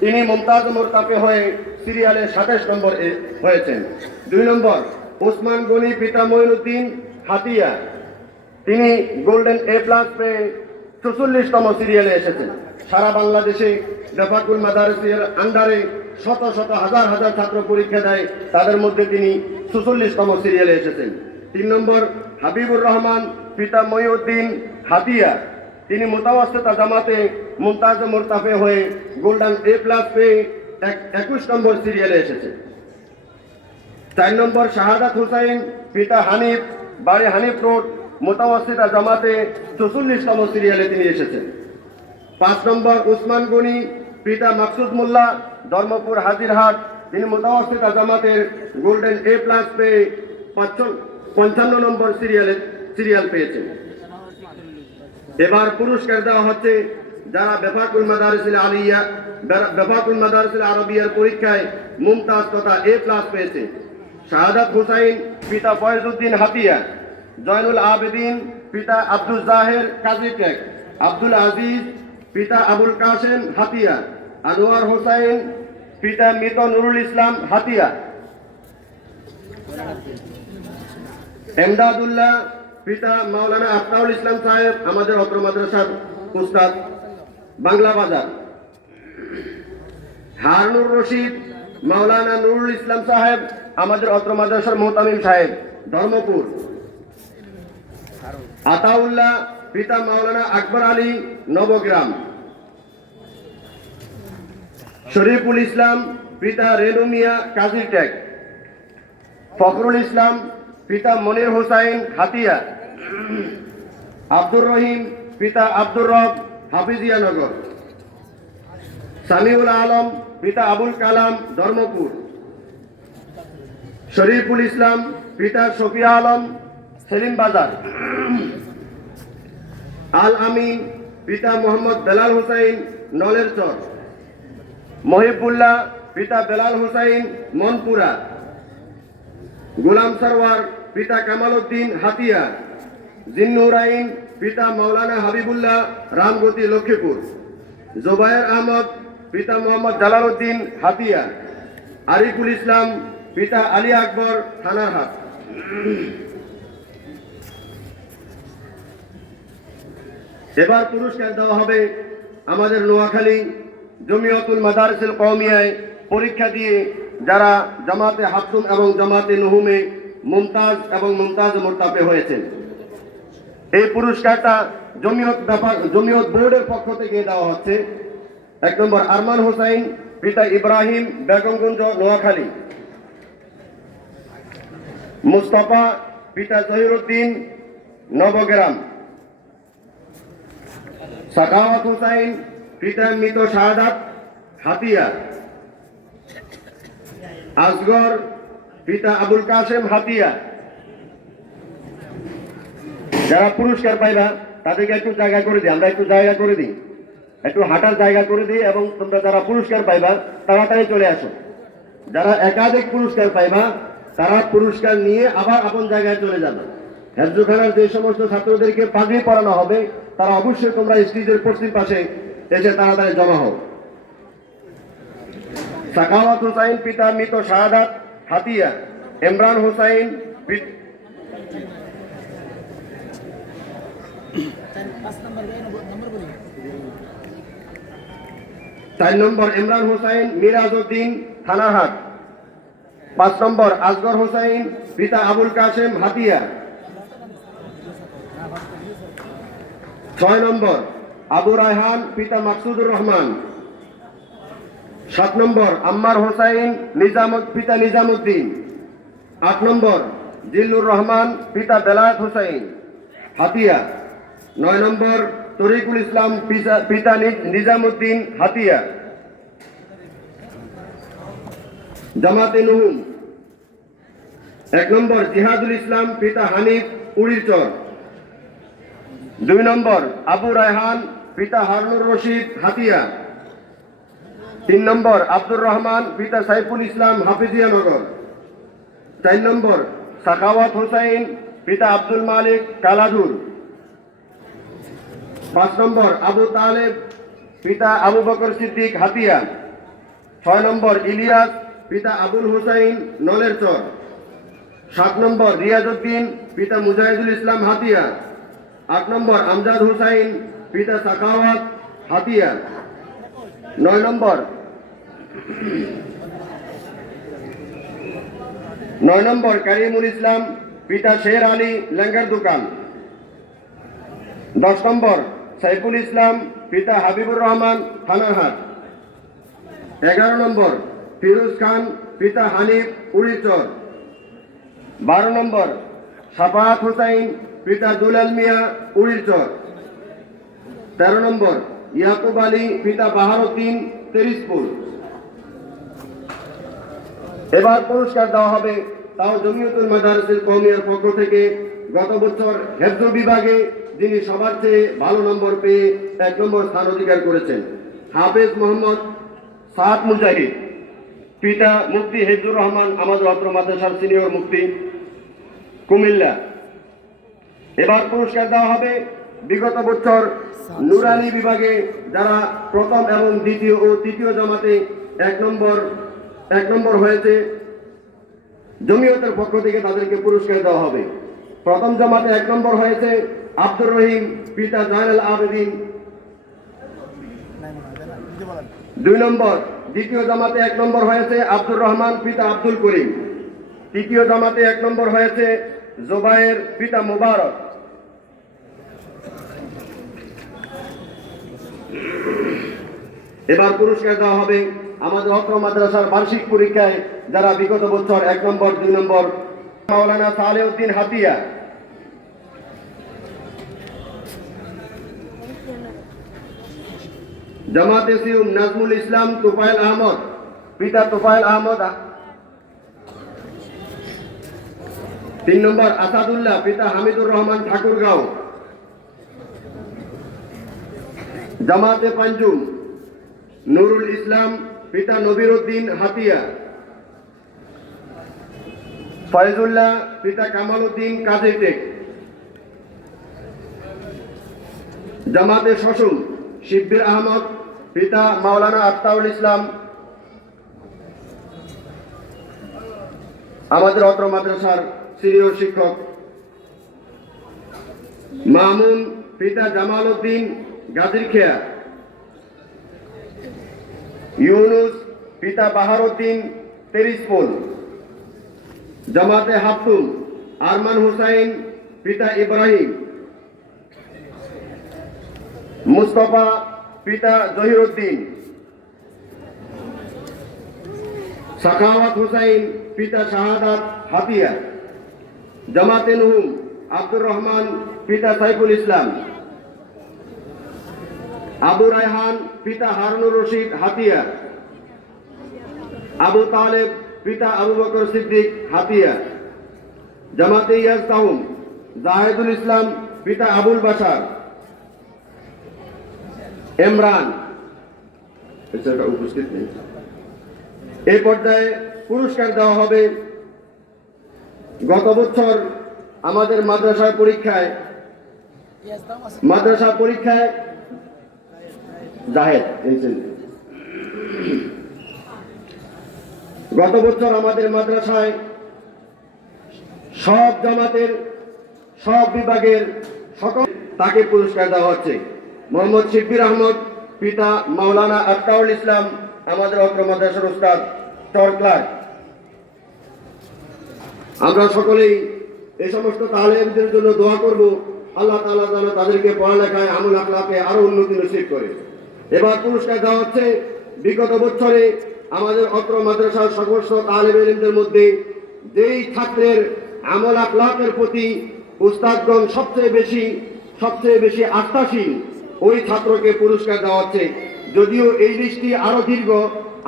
তিনি মুমতাজ মোরতাপে হয়ে সিরিয়ালে 27 নম্বর হয়েছেন। 2 নম্বর ওসমান গনি পিতা মঈনুদ্দিন হাতিয়া, তিনি গোল্ডেন এ প্লাস পেয়ে 44তম সিরিয়ালে এসেছেন। সারা বাংলাদেশে বেফাকুল মাদারিসের আন্ডারে শত শত হাজার হাজার ছাত্র পরীক্ষা দেয়, তাদের মধ্যে তিনি 44তম সিরিয়ালে এসেছেন। 3 নম্বর হাবিবুর রহমান পিতা মঈনুদ্দিন হাতিয়া, তিনি মুতাওয়াসিতা জামাতে মুমতাজ মোরতাফে হয়ে গোল্ডেন এ প্লাস পেয়ে 21 নম্বর সিরিয়ালে এসেছে। 4 নম্বর শাহাদাত হুসাইন পিতা হানিফ, বাড়ি হানিফ রোড, মুতাওয়াসিতা জামাতে 44তম সিরিয়ালে তিনি এসেছেন। 5 নম্বর উসমান গনি পিতা মাকসুদ মোল্লা, ধর্মপুর হাজিরহাট, তিনি মুতাওয়াসিতা জামাতের গোল্ডেন এ প্লাস পেয়ে 55 নম্বর সিরিয়াল পেয়েছেন। এবার পুরস্কার দেওয়া হচ্ছে যারা বেফাকুল মাদারিসিল আরবিয়ার পরীক্ষায় মুমতাজ তথা এ প্লাস পেয়েছে। শাহাদাত হুসাইন পিতা ফয়জউদ্দিন হাতিয়া, জয়নুল আবেদিন পিতা আব্দুল জাহের কাজীটেক, আব্দুল আজিজ পিতা আবুল কাসেম হাতিয়া, আনোয়ার হোসাইন পিতা মৃত নুরুল ইসলাম হাতিয়া, এমদাদুল্লাহ পিতা মাওলানা আফতাউল ইসলাম সাহেব, আমাদের অত্র মাদ্রাসার উস্তাদ, বাংলা বাজার। হারুনুর রশিদ মাওলানা নুরুল ইসলাম সাহেব, আমাদের অত্র মাদ্রাসার মোহতামিম সাহেব, ধর্মপুর। আতাউল্লাহ পিতা মাওলানা আকবর আলী, নবগ্রাম। শরীফুল ইসলাম পিতা রেনু মিয়া, কাজীরটেক। ফখরুল ইসলাম পিতা মনির হোসাইন হাতিয়া। আব্দুর রহিম পিতা আব্দুর রব, হাফিজিয়ানগর। সামিউল আলম পিতা আবুল কালাম, ধর্মপুর। শরীফুল ইসলাম পিতা শফিয়া আলম, সেলিম বাজার। আল আমিন পিতা মোহাম্মদ বেলাল হুসাইন, নলের চর। মহিবুল্লাহ পিতা বেলাল হুসাইন, মনপুরা। গোলাম সরওয়ার পিতা কামাল উদ্দিন হাতিয়া। জিন্নুরাইন পিতা মাওলানা হাবিবুল্লাহ, রামগতি, লক্ষ্মীপুর। জোবায়ের আহমদ পিতা মোহাম্মদ জালাল উদ্দিন হাতিয়া। আরিফুল ইসলাম পিতা আলী আকবর, থানারহাট। এবার পুরস্কার দেওয়া হবে আমাদের নোয়াখালী জমিয়তুল মাদারিসিল কওমিয়ায় পরীক্ষা দিয়ে যারা জামাতে হাফতুম এবং জামাতে নুহুমে মুমতাজ এবং মুমতাজ মোরতাফে হয়েছেন। এই পুরস্কারটা জমিয়ত বোর্ডের পক্ষ থেকে দেওয়া হচ্ছে। 1 নম্বর আরমান হোসাইন পিতা ইব্রাহিম, বেগমগঞ্জ, নোয়াখালী। মুস্তাফা পিতা জহিরুদ্দিন, নবগ্রাম। সাখাওয়াত হুসাইন পিতা মৃত শাহাদাত হাতিয়া। আসগর পিতা আবুল কাসেম হাতিয়া। যারা পুরস্কার পাইবা তাদেরকে একটু জায়গা করে দিই, আমরা একটু জায়গা করে দিই, একটু হাঁটার জায়গা করে দিই, এবং তোমরা যারা পুরস্কার পাইবা তাড়াতাড়ি চলে আসো। যারা একাধিক পুরস্কার পাইবা তারা পুরস্কার নিয়ে আবার আপন জায়গায় চলে যাবে। হেফজুখানার যে সমস্ত ছাত্রদেরকে পাগড়ি পরানো হবে তারা অবশ্যই তোমরা স্টেজের পশ্চিম পাশে এসে তাড়াতাড়ি জমা হও। সাখাওয়াত হুসাইন পিতা মৃত শাহাদাত হাতিয়া। ইমরান হোসাইন 4 নম্বর ইমরান হোসাইন, মিরাজ উদ্দিন, থানারহাট। 5 নম্বর আসগর হোসাইন পিতা আবুল কাসেম হাতিয়া। 6 নম্বর আবু রায়হান পিতা মাকসুদুর রহমান। 7 নম্বর আম্মার হোসাইন পিতা নিজামুদ্দিন। 8 নম্বর জিল্লুর রহমান পিতা বেলায়েত হোসাইন হাতিয়া। 9 নম্বর তরিকুল ইসলাম পিতা নিজামুদ্দিন হাতিয়া, জামাতে নুহুম। 1 নম্বর জিহাদুল ইসলাম পিতা হানিফ, উড়িরচর। 2 নম্বর আবু রায়হান পিতা হারুনুর রশিদ হাতিয়া। 3 নম্বর আব্দুর রহমান পিতা সাইফুল ইসলাম, হাফিজিয়ানগর। 4 নম্বর সাখাওয়াত হোসাইন পিতা আব্দুল মালিক, কালাদুর। 5 নম্বর আবু তালেব পিতা আবু বকর সিদ্দিক হাতিয়া। 6 নম্বর ইলিয়াস পিতা আবুল হুসাইন নলের চর। 7 নম্বর রিয়াজউদ্দিন পিতা মুজাহিদুল ইসলাম হাতিয়া। 8 নম্বর আমজাদ হুসাইন পিতা সাখাওয়াত হাতিয়া। 9 নম্বর কারিমুল ইসলাম পিতা শের আলী লেঙ্গার দোকান। 10 নম্বর সাইফুল ইসলাম পিতা হাবিবুর রহমান থানারহাট। 11 নম্বর ফিরোজ খান পিতা হানিফ উড়িচর। 12 নম্বর সাফাত হুসাইন পিতা দুলাল মিয়া উড়িচর। 13 নম্বর ইয়াকুব আলী পিতা বাহারুদ্দিন তেরিসপুর। এবার পুরস্কার দেওয়া হবে তাও জমিয়তুল মাদারিসুল কওমিয়ার পক্ষ থেকে গত বছর হেফজ বিভাগে যিনি সবার চেয়ে ভালো নম্বর পেয়ে 1 নম্বর স্থান অধিকার করেছেন, হাফেজ মোহাম্মদ সাদ মুজাহিদ পিতা মুফতি হেফজুর রহমান আমাদের অত্র মাদ্রাসার সিনিয়র মুফতি কুমিল্লা। এবার পুরস্কার দেওয়া হবে বিগত বছর নুরানি বিভাগে যারা প্রথম এবং দ্বিতীয় ও তৃতীয় জামাতে 1 নম্বর হয়েছে, জমিয়তের পক্ষ থেকে তাদেরকে পুরস্কার দেওয়া হবে। প্রথম জামাতে 1 নম্বর হয়েছে আব্দুর রহিম পিতা জায়নাল আবেদিন। 2 নম্বর দ্বিতীয় জামাতে 1 নম্বর হয়েছে আব্দুর রহমান পিতা আব্দুল করিম। তৃতীয় জামাতে 1 নম্বর হয়েছে জোবায়ের পিতা মুবারক। এবার পুরস্কার দেওয়া হবে আমাদের অত্র মাদ্রাসার বার্ষিক পরীক্ষায় যারা বিগত বছর 1 নম্বর 2 নম্বর মাওলানা সালেউদ্দিন হাতিয়া। জামাতে সিউম নাজমুল ইসলাম তুফাইল আহমদ পিতা তুফাইল আহমদ। 3 নম্বর আসাদুল্লাহ পিতা হামিদুর রহমান ঠাকুরগাঁও। জামাতে পাঞ্জুম নুরুল ইসলাম পিতা নবির উদ্দিন হাতিয়া। ফয়জুল্লাহ পিতা কামাল উদ্দিন কাজীটেক। জামাতে শশুম শিব্বির আহমদ পিতা মাওলানা আফতাউল ইসলাম আমাদের অত্র মাদ্রাসার সিনিয়র শিক্ষক। মামুন পিতা জামাল উদ্দিন গাজীরখেয়া। ইউনুস পিতা বাহারুদ্দিন তেরিসপুর। জামাতে হাফতুম আরমান হুসাইন পিতা ইব্রাহিম। মুস্তফা পিতা জহিরুদ্দিন। সাখাওয়াত হুসাইন পিতা শাহাদাত হাতিয়া। জামাতে নুহুম আব্দুর রহমান পিতা সাইফুল ইসলাম। আবু রায়হান পিতা হারুনুর রশিদ হাতিয়া। আবু তালেব পিতা আবু বকর সিদ্দিক হাতিয়া। জামাতে ইয়াজতাহুম জাহেদুল ইসলাম পিতা আবুল বাশার। ইমরান উপস্থিত নেই। এই পর্যায়ে পুরস্কার দেওয়া হবে গত বছর আমাদের মাদ্রাসা পরীক্ষায় জাহেদ গত বছর আমাদের মাদ্রাসায় সব জামাতের সব বিভাগের সকল তাকে পুরস্কার দেওয়া হচ্ছে। মোহাম্মদ শিব্বির আহমদ পিতা মাওলানা আফতাউল ইসলাম আমাদের অত্র মাদ্রাসার উস্তাদ চর ক্লার্ক। আমরা সকলেই এই সমস্ত তালেমদের জন্য দোয়া করব, আল্লাহ তাআলা যেন তাদেরকে পড়ালেখায় আমল আখলাকে আরো উন্নতি নসিব করে। এবার পুরস্কার দেওয়া হচ্ছে বিগত বছরে আমাদের অত্র মাদ্রাসার সমস্ত তালেবে ইলমদের মধ্যে যেই ছাত্রের আমল আখলাকের প্রতি উস্তাদগণ সবচেয়ে বেশি আস্থাশীল ওই ছাত্রকে পুরস্কার দেওয়া হচ্ছে। যদিও এই লিস্টটি আরো দীর্ঘ,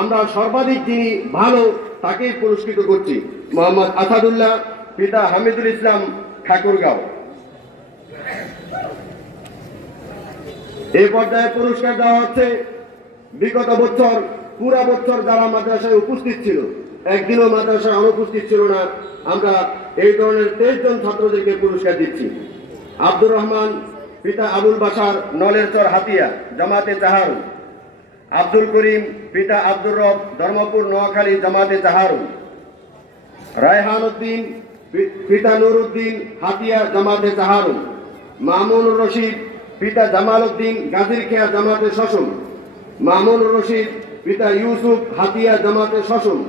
আমরা সর্বাধিক যিনি ভালো তাকেই পুরস্কৃত করছি। মোহাম্মদ আসাদুল্লাহ পিতা হামিদুল ইসলাম ঠাকুরগাঁও। এই পর্যায়ে পুরস্কার দেওয়া হচ্ছে বিগত বছর পুরা বছর যারা মাদ্রাসায় উপস্থিত ছিল, একদিনও মাদ্রাসায় অনুপস্থিত ছিল না, আমরা এই ধরনের 23 জন ছাত্রদেরকে পুরস্কার দিচ্ছি। আব্দুর রহমান পিতা আবুল বাশার নলের চর হাতিয়া জামাতে চাহারুন। আব্দুল করিম পিতা আব্দুর রব ধর্মপুর নোয়াখালী জামাতে চাহারুন। রায়হান উদ্দিন পিতা নুর উদ্দিন হাতিয়া জামাতে চাহারুন। মামুনুর রশিদ পিতা জামাল উদ্দিন গাজীরখেয়া জামাতে শশুন। মামুনুর রশিদ পিতা ইউসুফ হাতিয়া জামাতে শশুন।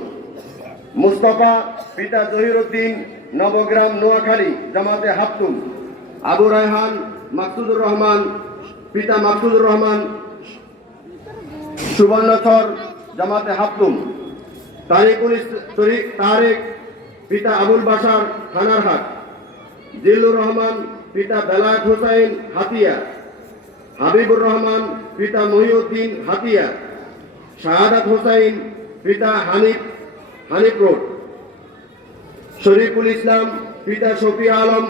মুস্তফা পিতা জহির উদ্দিন নবগ্রাম নোয়াখালী জামাতে হাতুম। আবু রায়হান মাকসুদুর রহমান পিতা মাকসুদুর রহমান সুবর্ণচর জামাতে হাতুম। তারেক পিতা আবুল বাসার থানারহাট। জিল্লুর রহমান পিতা বেলায়েত হুসাইন হাতিয়া। হাবিবুর রহমান পিতা মহিউদ্দিন হাতিয়া। শাহাদাত হোসাইন পিতা হানিফ রোড। শরীফুল ইসলাম পিতা শফিয়া আলম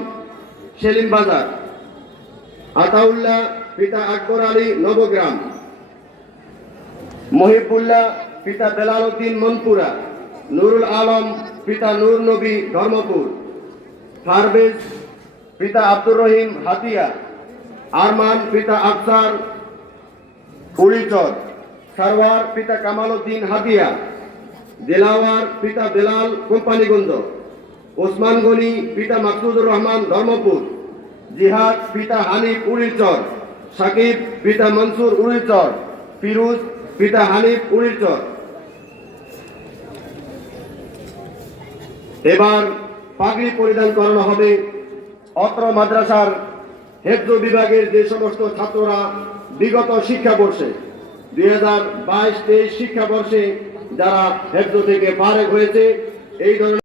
সেলিম বাজার। আতাউল্লাহ পিতা আকবর আলী নবগ্রাম। মহিবুল্লাহ পিতা বেলাল উদ্দিন মনপুরা। নুরুল আলম পিতা নূর নবী ধর্মপুর। ফারবেজ পিতা আব্দুর রহিম হাতিয়া। আরমান পিতা আফসার উড়িচর। সারওয়ার পিতা কামাল উদ্দিন হাতিয়া। দিলাওয়ার পিতা বেলাল কোম্পানিগঞ্জ। ওসমান গনি পিতা মাকসুদুর রহমান ধর্মপুর। জিহাদ পিতা হানিফ উড়িচর। সাকিব পিতা মনসুর উড়িচর। ফিরুজ পিতা হানিফ উড়িচর। এবার পাগড়ি পরিধান করানো হবে অত্র মাদ্রাসার হেফজ বিভাগের যে সমস্ত ছাত্ররা বিগত শিক্ষাবর্ষে 2022-23 শিক্ষাবর্ষে যারা হেফজ থেকে ফারেগ হয়েছে এই ধরনের